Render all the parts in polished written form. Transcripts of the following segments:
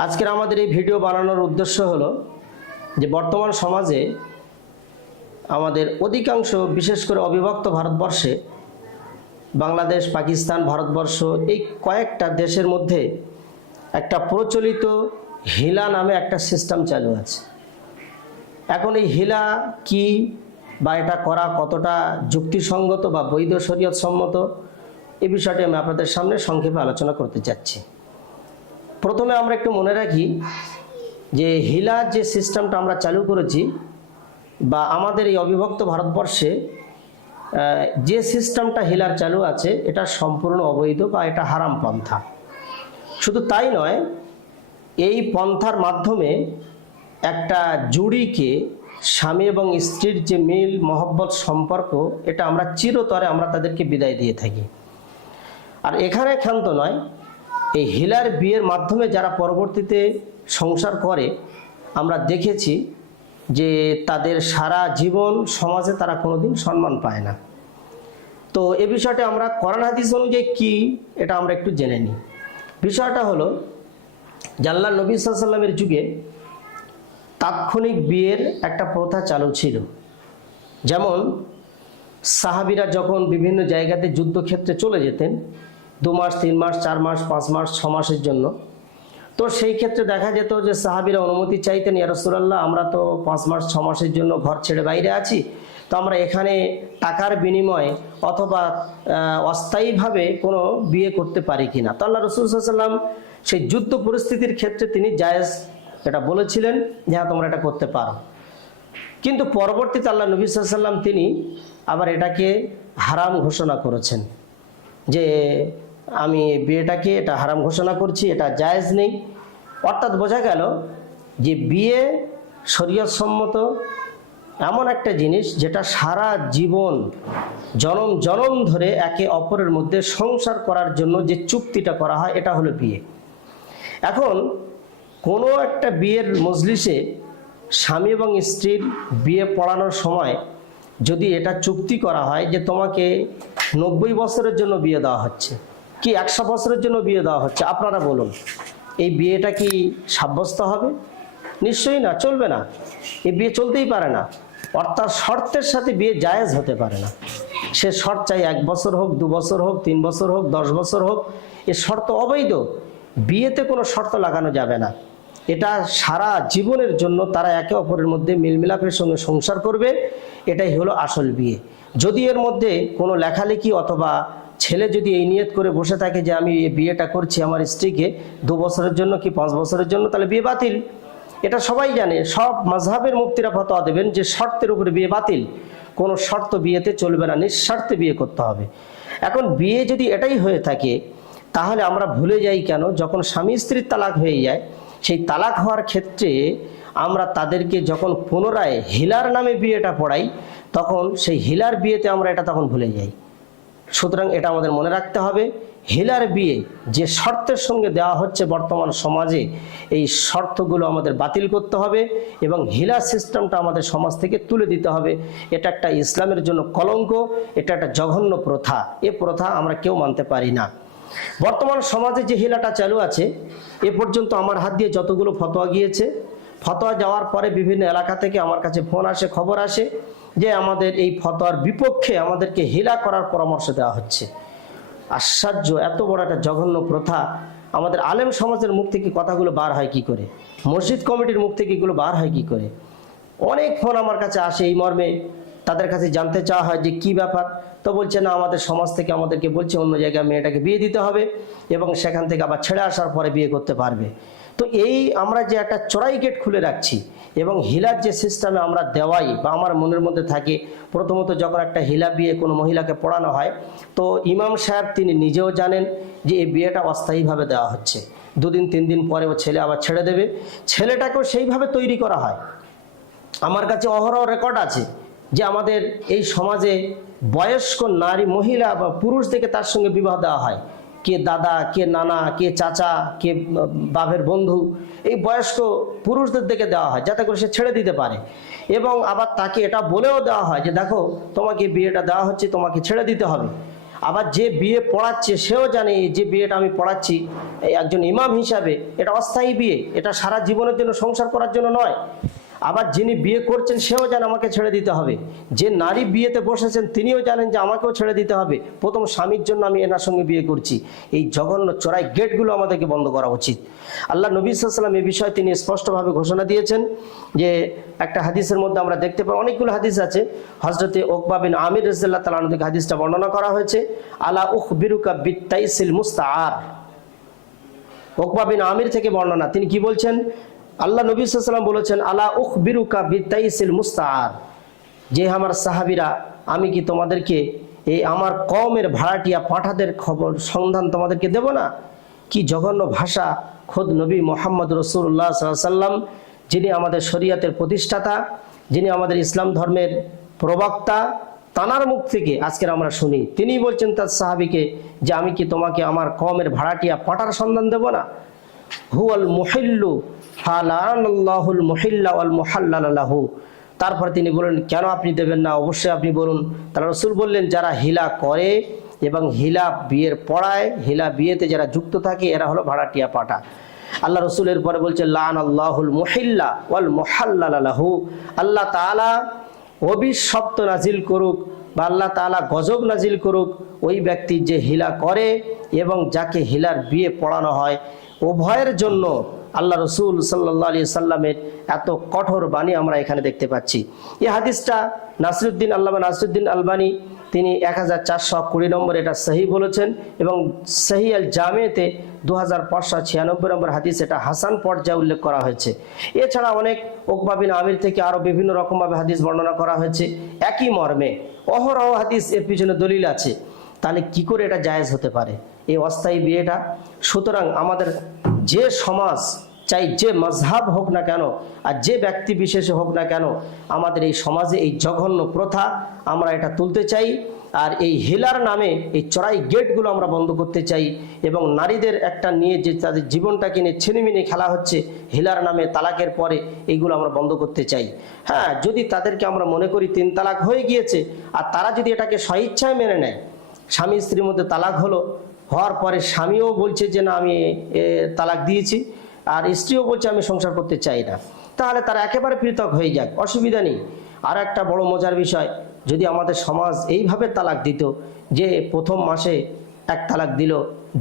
আজকের আমাদের এই ভিডিও বানানোর উদ্দেশ্য হলো যে বর্তমান সমাজে আমাদের অধিকাংশ বিশেষ করে অবিভক্ত ভারতবর্ষে বাংলাদেশ, পাকিস্তান, ভারতবর্ষ এই কয়েকটা দেশের মধ্যে একটা প্রচলিত হিলা নামে একটা সিস্টেম চালু আছে। এখন এই হিলা কি বা এটা করা কতটা যুক্তিসঙ্গত বা বৈধ শরীয়ত সম্মত এই বিষয়টি আমি আপনাদের সামনে সংক্ষেপে আলোচনা করতে চাচ্ছি। প্রথমে আমরা একটু মনে রাখি যে হিলার যে সিস্টেমটা আমরা চালু করেছি বা আমাদের এই অবিভক্ত ভারতবর্ষে যে সিস্টেমটা হিলার চালু আছে এটা সম্পূর্ণ অবৈধ বা এটা হারাম পন্থা। শুধু তাই নয়, এই পন্থার মাধ্যমে একটা জুড়িকে স্বামী এবং স্ত্রীর যে মিল মহব্বত সম্পর্ক এটা আমরা চিরতরে আমরা তাদেরকে বিদায় দিয়ে থাকি। আর এখানে ক্ষান্ত নয়, এই হিলার বিয়ের মাধ্যমে যারা পরবর্তীতে সংসার করে আমরা দেখেছি যে তাদের সারা জীবন সমাজে তারা কোনোদিন সম্মান পায় না। তো এ বিষয়টা আমরা কোরআন হাদিস অনুযায়ী কি এটা আমরা একটু জেনে নিই। বিষয়টা হলো যে আল্লাহর নবী সাল্লাল্লাহু আলাইহি ওয়াসাল্লামের যুগে তাৎক্ষণিক বিয়ের একটা প্রথা চালু ছিল। যেমন সাহাবীরা যখন বিভিন্ন জায়গাতে যুদ্ধক্ষেত্রে চলে যেতেন 2 মাস, 3 মাস, 4 মাস, 5 মাস, 6 মাসের জন্য, তো সেই ক্ষেত্রে দেখা যেত যে সাহাবীরা অনুমতি চাইতেন, ইয়া রাসূলুল্লাহ আমরা তো 5 মাস 6 মাসের জন্য ঘর ছেড়ে বাইরে আছি, তো আমরা এখানে টাকার বিনিময়ে অথবা অস্থায়ীভাবে কোনো বিয়ে করতে পারি কিনা। তো আল্লাহ রাসূল সাল্লাল্লাহু আলাইহি ওয়াসাল্লাম সেই যুদ্ধ পরিস্থিতির ক্ষেত্রে তিনি জায়েজ এটা বলেছিলেন যে হ্যাঁ তোমরা এটা করতে পারো। কিন্তু পরবর্তীতে আল্লাহ নবী সাল্লাল্লাহু আলাইহি ওয়াসাল্লাম তিনি আবার এটাকে হারাম ঘোষণা করেছেন যে আমি বিয়েটাকে এটা হারাম ঘোষণা করছি, এটা জায়েজ নেই। অর্থাৎ বোঝা গেল যে বিয়ে শরীয়ত সম্মত এমন একটা জিনিস যেটা সারা জীবন জনম জনম ধরে একে অপরের মধ্যে সংসার করার জন্য যে চুক্তিটা করা হয় এটা হলো বিয়ে। এখন কোনো একটা বিয়ের মজলিসে স্বামী এবং স্ত্রীর বিয়ে পড়ানোর সময় যদি এটা চুক্তি করা হয় যে তোমাকে 90 বছরের জন্য বিয়ে দেওয়া হচ্ছে কি 100 বছরের জন্য বিয়ে দেওয়া হচ্ছে, আপনারা বলুন এই বিয়েটা কি সাব্যস্ত হবে? নিশ্চয়ই না, চলবে না, এই বিয়ে চলতেই পারে না। অর্থাৎ শর্তের সাথে বিয়ে জায়েজ হতে পারে না। সে শর্ত চাই 1 বছর হোক, 2 বছর হোক, 3 বছর হোক, 10 বছর হোক, এ শর্ত অবৈধ। বিয়েতে কোনো শর্ত লাগানো যাবে না। এটা সারা জীবনের জন্য তারা একে অপরের মধ্যে মিলমিলাপের সঙ্গে সংসার করবে, এটাই হলো আসল বিয়ে। যদি এর মধ্যে কোনো লেখালেখি অথবা ছেলে যদি এই নিয়ত করে বসে থাকে যে আমি এই বিয়েটা করছি আমার স্ত্রীকে 2 বছরের জন্য কি 5 বছরের জন্য, তাহলে বিয়ে বাতিল। এটা সবাই জানে, সব মাযহাবের মুফতিরা ফতোয়া দেবেন যে শর্তের উপরে বিয়ে বাতিল, কোনো শর্ত বিয়েতে চলবে না, নিঃশর্তে বিয়ে করতে হবে। এখন বিয়ে যদি এটাই হয়ে থাকে তাহলে আমরা ভুলে যাই কেন যখন স্বামী স্ত্রীর তালাক হয়ে যায় সেই তালাক হওয়ার ক্ষেত্রে আমরা তাদেরকে যখন পুনরায় হিলার নামে বিয়েটা পড়াই তখন সেই হিলার বিয়েতে আমরা এটা তখন ভুলে যাই। সুতরাং এটা আমাদের মনে রাখতে হবে, হিলার বিয়ে যে শর্তের সঙ্গে দেওয়া হচ্ছে বর্তমান সমাজে এই শর্তগুলো আমাদের বাতিল করতে হবে এবং হিলা সিস্টেমটা আমাদের সমাজ থেকে তুলে দিতে হবে। এটা একটা ইসলামের জন্য কলঙ্ক, এটা একটা জঘন্য প্রথা, এ প্রথা আমরা কেউ মানতে পারি না। বর্তমান সমাজে যে হিলাটা চালু আছে এ পর্যন্ত আমার হাত দিয়ে যতগুলো ফতোয়া গিয়েছে, ফতোয়া যাওয়ার পরে বিভিন্ন এলাকা থেকে আমার কাছে ফোন আসে, খবর আসে যে আমাদের এই ফতোয়ার বিপক্ষে আমাদেরকে হিলা করার পরামর্শ দেওয়া হচ্ছে। আশ্চর্য, এত বড় একটা জঘন্য প্রথা আমাদের আলেম সমাজের মুখ থেকে কথাগুলো বার হয় কি করে, মসজিদ কমিটির মুখ থেকে এগুলো বার হয় কি করে। অনেক ফোন আমার কাছে আসে এই মর্মে, তাদের কাছে জানতে চাওয়া হয় যে কি ব্যাপার, তো বলছে না আমাদের সমাজ থেকে আমাদেরকে বলছে অন্য জায়গায় মেয়েটাকে বিয়ে দিতে হবে এবং সেখান থেকে আবার ছেড়ে আসার পরে বিয়ে করতে পারবে। তো এই আমরা যে একটা চড়াই গেট খুলে রাখছি এবং হিলার যে সিস্টেমে আমরা দেওয়াই বা আমার মনের মধ্যে থাকে, প্রথমত যখন একটা হিলা বিয়ে কোনো মহিলাকে পড়ানো হয় তো ইমাম সাহেব তিনি নিজেও জানেন যে এই বিয়েটা অস্থায়ীভাবে দেওয়া হচ্ছে, 2 দিন 3 দিন পরে ও ছেলে আবার ছেড়ে দেবে, ছেলেটাকেও সেইভাবে তৈরি করা হয়। আমার কাছে অহরহ রেকর্ড আছে যে আমাদের এই সমাজে বয়স্ক নারী মহিলা বা পুরুষ থেকে তার সঙ্গে বিবাহ দেওয়া হয়, কে দাদা, কে নানা, কে চাচা, কে বাপের বন্ধু, এই বয়স্ক পুরুষদের দিকে দেওয়া হয় যাতে করে সে ছেড়ে দিতে পারে। এবং আবার তাকে এটা বলেও দেওয়া হয় যে দেখো তোমাকে বিয়েটা দেওয়া হচ্ছে, তোমাকে ছেড়ে দিতে হবে। আবার যে বিয়ে পড়াচ্ছে সেও জানে যে বিয়েটা আমি পড়াচ্ছি এই একজন ইমাম হিসাবে এটা অস্থায়ী বিয়ে, এটা সারা জীবনের জন্য সংসার করার জন্য নয়। আবার যিনি বিয়ে করছেন সেও জানে আমাকে ছেড়ে দিতে হবে, যে নারী বিয়েতে বসেছেন তিনিও জানেন যে আমাকেও ছেড়ে দিতে হবে, প্রথম স্বামীর জন্য আমি এনার সঙ্গে বিয়ে করছি। এই জঘন্য চোরাই গেটগুলো আমাদেরকে বন্ধ করা উচিত। আল্লাহ নবী সাল্লাল্লাহু আলাইহি ওয়াসাল্লাম এই বিষয়ে তিনি স্পষ্টভাবে ঘোষণা দিয়েছেন যে একটা হাদিসের মধ্যে আমরা দেখতে পাই, অনেকগুলো হাদিস আছে, হযরতে উকবা বিন আমির রাদিয়াল্লাহু তাআলা আনহু থেকে হাদিসটা বর্ণনা করা হয়েছে। আলা উখবিরুকা বিত্তাইসিল মুস্তাআর, উকবা বিন আমির থেকে বর্ণনা, তিনি কি বলছেন, আল্লাহ নবী সাল্লাল্লাহু আলাইহি ওয়াসাল্লাম বলেছেন আলা উখবিরুকা বিতাইসিল মুস্তাআর, যে আমার সাহাবীরা আমি কি তোমাদেরকে এই আমার কওমের ভাড়াটিয়া পাঁঠাদের খবর সন্ধান তোমাদেরকে দেব না। কি জঘন্য ভাষা! খোদ নবী মুহাম্মদ রাসূলুল্লাহ সাল্লাল্লাহু আলাইহি ওয়াসাল্লাম, যিনি আমাদের শরীয়তের প্রতিষ্ঠাতা, যিনি আমাদের ইসলাম ধর্মের প্রবক্তা, তানার মুখ থেকে আজকের আমরা শুনি তিনি বলছেন তার সাহাবীকে যে আমি কি তোমাকে আমার কওমের ভাড়াটিয়া পাঁঠার সন্ধান দেব না। হুয়াল মুহিল্লু ফালানাল্লাহুল মুহিল্লা ওয়াল মুহাল্লাল লাহু। তারপর তিনি বলেন কেন আপনি দেবেন না, অবশ্যই আপনি বলুন। তারা রাসূল বললেন যারা হিলা করে এবং হিলা বিয়ের পড়ায়, হিলা বিয়েতে যারা যুক্ত থাকে এরা হলো ভাড়াটিয়া পাঠা। আল্লাহ রসুলের পরে বলছে লানাল্লাহুল মুহিল্লা ওয়াল মুহাল্লাল লাহু, আল্লাহ তাআলা অভিশপ্ত নাজিল করুক বা আল্লাহ তাআলা গজব নাজিল করুক ওই ব্যক্তি যে হিলা করে এবং যাকে হিলার বিয়ে পড়ানো হয়। উভয়ের জন্য আল্লাহ রসুল সাল্লাল্লাহু আলাইহি সাল্লামের এত কঠোর বাণী আমরা এখানে দেখতে পাচ্ছি। এই হাদিসটা আল্লামা নাসিরুদ্দিন আলবানী তিনি 1420 নম্বর এটা সহি বলেছেন এবং সহি আল জামেতে 2596 নম্বর হাদিস এটা হাসান পর্যায়ে উল্লেখ করা হয়েছে। এছাড়া অনেক উকবা বিন আমির থেকে আরো বিভিন্ন রকমভাবে হাদিস বর্ণনা করা হয়েছে একই মর্মে, অহরহ হাদিস এর পিছনে দলিল আছে। তাহলে কি করে এটা জায়েজ হতে পারে এই অস্থায়ী বিয়েটা? সুতরাং আমাদের যে সমাজ চাই, যে মাযহাব হোক না কেন আর যে ব্যক্তি বিশেষ হোক না কেন, আমাদের এই সমাজে এই জঘন্য প্রথা আমরা এটা তুলতে চাই। আর এই হিলার নামে এই চড়াই গেটগুলো আমরা বন্ধ করতে চাই এবং নারীদের একটা নিয়ে যে তাদের জীবনটাকে নিয়ে ছিনিমিনি খেলা হচ্ছে হিলার নামে তালাকের পরে, এইগুলো আমরা বন্ধ করতে চাই। হ্যাঁ, যদি তাদেরকে আমরা মনে করি 3 তালাক হয়ে গিয়েছে আর তারা যদি এটাকে স্বইচ্ছায় মেনে নেয়, স্বামী স্ত্রীর মধ্যে তালাক হওয়ার পরে স্বামীও বলছে যে না আমি তালাক দিয়েছি আর স্ত্রীও বলছে আমি সংসার করতে চাই না, তাহলে তারা একেবারে পৃথক হয়ে যাক, অসুবিধা নেই। আর একটা বড় মজার বিষয়, যদি আমাদের সমাজ এইভাবে তালাক দিত যে প্রথম মাসে 1 তালাক দিল,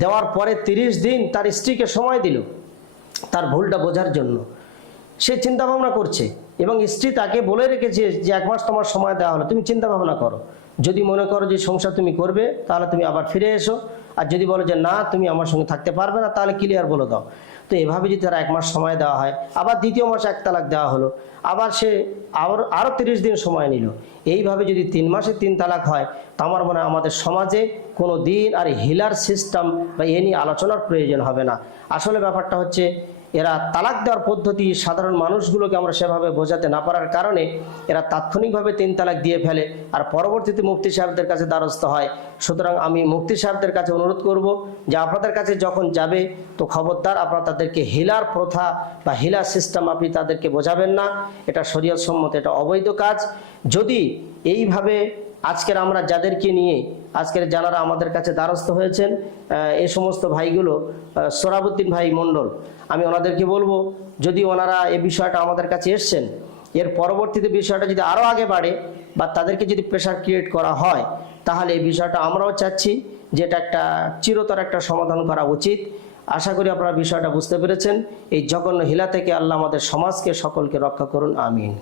দেওয়ার পরে 30 দিন তার স্ত্রীকে সময় দিল তার ভুলটা বোঝার জন্য, সে চিন্তা ভাবনা করছে এবং স্ত্রী তাকে বলে রেখেছে যে 1 মাস তোমার সময় দেওয়া হলো, তুমি চিন্তা ভাবনা করো, যদি মনে করো যে সংসার তুমি করবে তাহলে তুমি আবার ফিরে এসো, আর যদি বলো যে না তুমি আমার সঙ্গে থাকতে পারবে না তাহলে ক্লিয়ার বলে দাও। তো এভাবে যদি তারা 1 মাস সময় দেওয়া হয়, আবার দ্বিতীয় মাসে 1 তালাক দেওয়া হলো, আবার সে আরও 30 দিন সময় নিল, এইভাবে যদি 3 মাসে 3 তালাক হয়, তো আমার মনে হয় আমাদের সমাজে কোনো দিন আর হিলার সিস্টেম বা এ নিয়ে আলোচনার প্রয়োজন হবে না। আসলে ব্যাপারটা হচ্ছে এরা তালাক দেওয়ার পদ্ধতি সাধারণ মানুষগুলোকে আমরা সেভাবে বোঝাতে না পারার কারণে এরা তাৎক্ষণিকভাবে 3 তালাক দিয়ে ফেলে আর পরবর্তীতে মুফতি সাহেবদের কাছে দ্বারস্থ হয়। সুতরাং আমি মুফতি সাহেবদের কাছে অনুরোধ করব যে আপনাদের কাছে যখন যাবে তো খবরদার আপনারা তাদেরকে হিলার প্রথা বা হিলা সিস্টেম আপনি তাদেরকে বোঝাবেন না, এটা শরীয়ত সম্মত, এটা অবৈধ কাজ। যদি এইভাবে আজকের আমরা যাদেরকে নিয়ে আজকের যারা আমাদের কাছে দ্বারস্থ হয়েছেন এই সমস্ত ভাইগুলো, সোহরাবউদ্দিন ভাই মণ্ডল, আমি ওনাদেরকে বলবো যদি ওনারা এই বিষয়টা আমাদের কাছে এসছেন, এর পরবর্তীতে বিষয়টা যদি আরও আগে বাড়ে বা তাদেরকে যদি প্রেশার ক্রিয়েট করা হয়, তাহলে এই বিষয়টা আমরাও চাচ্ছি যে এটা একটা চিরতর একটা সমাধান করা উচিত। আশা করি আপনারা বিষয়টা বুঝতে পেরেছেন। এই জঘন্য হিলা থেকে আল্লাহ আমাদের সমাজকে সকলকে রক্ষা করুন, আমিন।